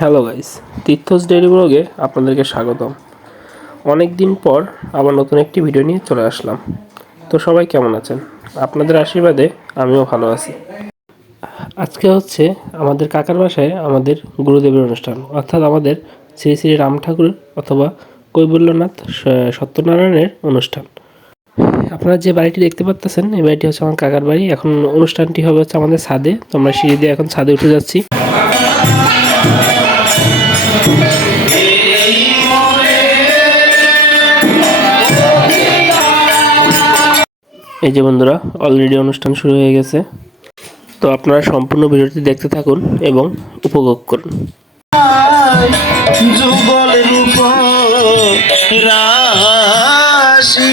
Hello guys, Tirthas daily ব্লগে আপনাদেরকে স্বাগতম। অনেক দিন পর আবার নতুন একটি ভিডিও নিয়ে চলে আসলাম। তো সবাই কেমন আছেন? আপনাদের আশীর্বাদে আমিও ভালো আছি। আজকে হচ্ছে আমাদের কাকার বাসায় আমাদের গুরুদেবের অনুষ্ঠান, অর্থাৎ আমাদের শ্রী শ্রী রাম ঠাকুর অথবা কৈবল্যনাথ সত্যনারায়ণের অনুষ্ঠান। আপনারা যে বাড়িটি দেখতে পাচ্ছেন, এই বাড়িটি হচ্ছে আমার কাকার বাড়ি। এখন অনুষ্ঠানটি হবে হচ্ছে আমাদের ছাদে। তো আমরা সিঁড়ি দিয়ে এখন ছাদে উঠে যাচ্ছি। এই যে বন্ধুরা, অলরেডি অনুষ্ঠান শুরু হয়ে গেছে। তো আপনারা সম্পূর্ণ ভিডিওটি দেখতে থাকুন এবং উপভোগ করুন। যুগলের উপর রাশি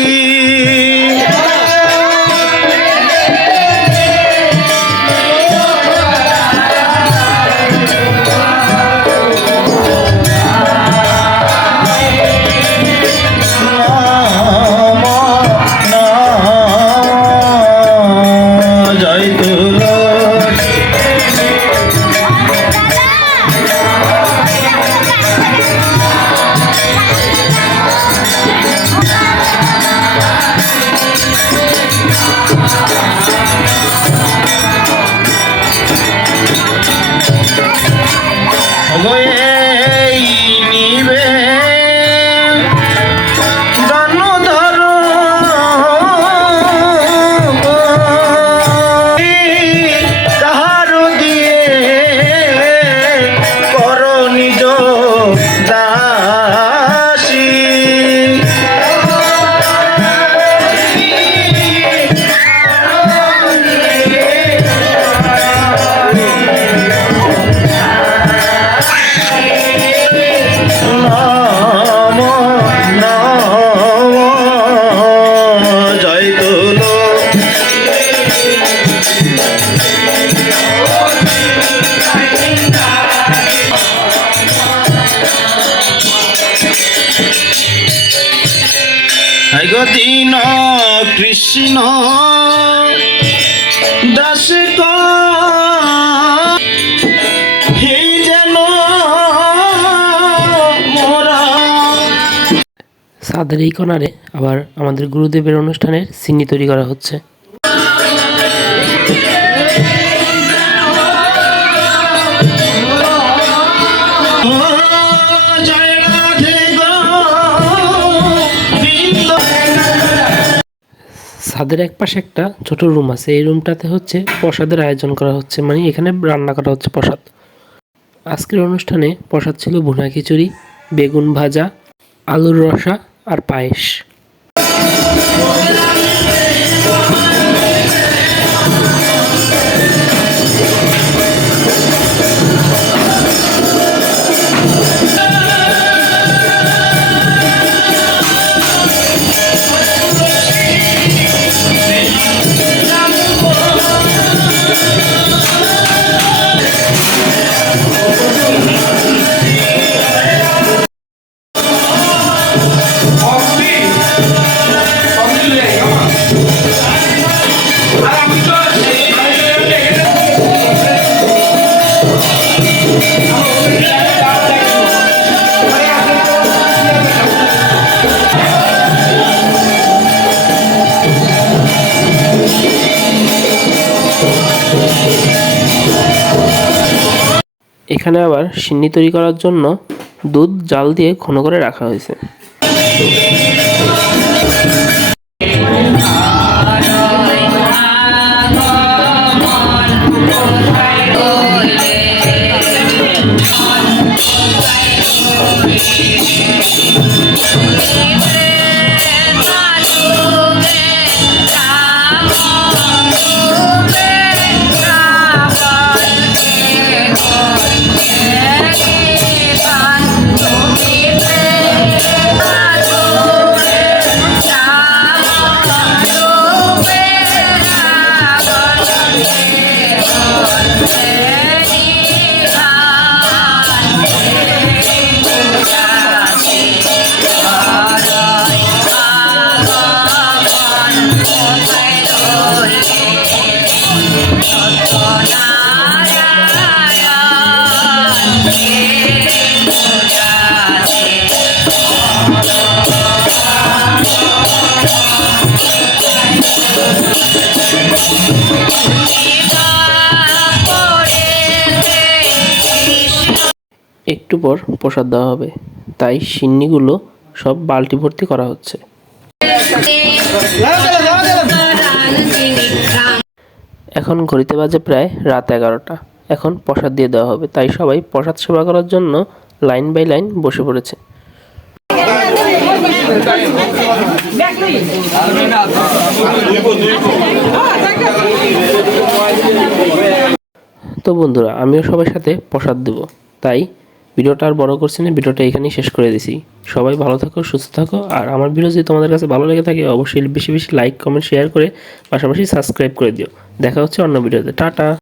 দীন কৃষ্ণ দাস ছাদের এই কোণারে আবার আমাদের গুরুদেবের অনুষ্ঠানের সিন্নি তৈরি করা হচ্ছে। ছাদের এক পাশে একটা ছোট রুম আছে। এই রুমটাতে হচ্ছে প্রসাদের আয়োজন করা হচ্ছে, মানে এখানে রান্না করা হচ্ছে প্রসাদ। আজকের অনুষ্ঠানে প্রসাদ ছিল ভুনা খিচুড়ি, বেগুন ভাজা, আলুর রসা আর পায়েস। এখানে আবার সিন্নি তৈরি করার জন্য দুধ জাল দিয়ে ঘন করে রাখা হয়েছে। একটু পর প্রসাদ দেওয়া হবে, তাই সিন্নিগুলো সব বালতি ভর্তি করা হচ্ছে। এখন ঘড়িতে বাজে প্রায় রাত 11টা। এখন প্রসাদ দিয়ে দেওয়া হবে, তাই সবাই প্রসাদ সেবা করার জন্য লাইন বাই লাইন বসে পড়েছে। তো বন্ধুরা, আমিও সবার সাথে প্রসাদ দেব, তাই ভিডিওটা আর বড় করছি না, ভিডিওটা এখানেই শেষ করে দিছি। সবাই ভালো থাকো, সুস্থ থাকো, আর আমার ভিডিও যদি তোমাদের কাছে ভালো লেগে থাকে অবশ্যই বেশি বেশি লাইক, কমেন্ট, শেয়ার করে পাশাপাশি সাবস্ক্রাইব করে দিও। দেখা হচ্ছে অন্য ভিডিওতে। টাটা।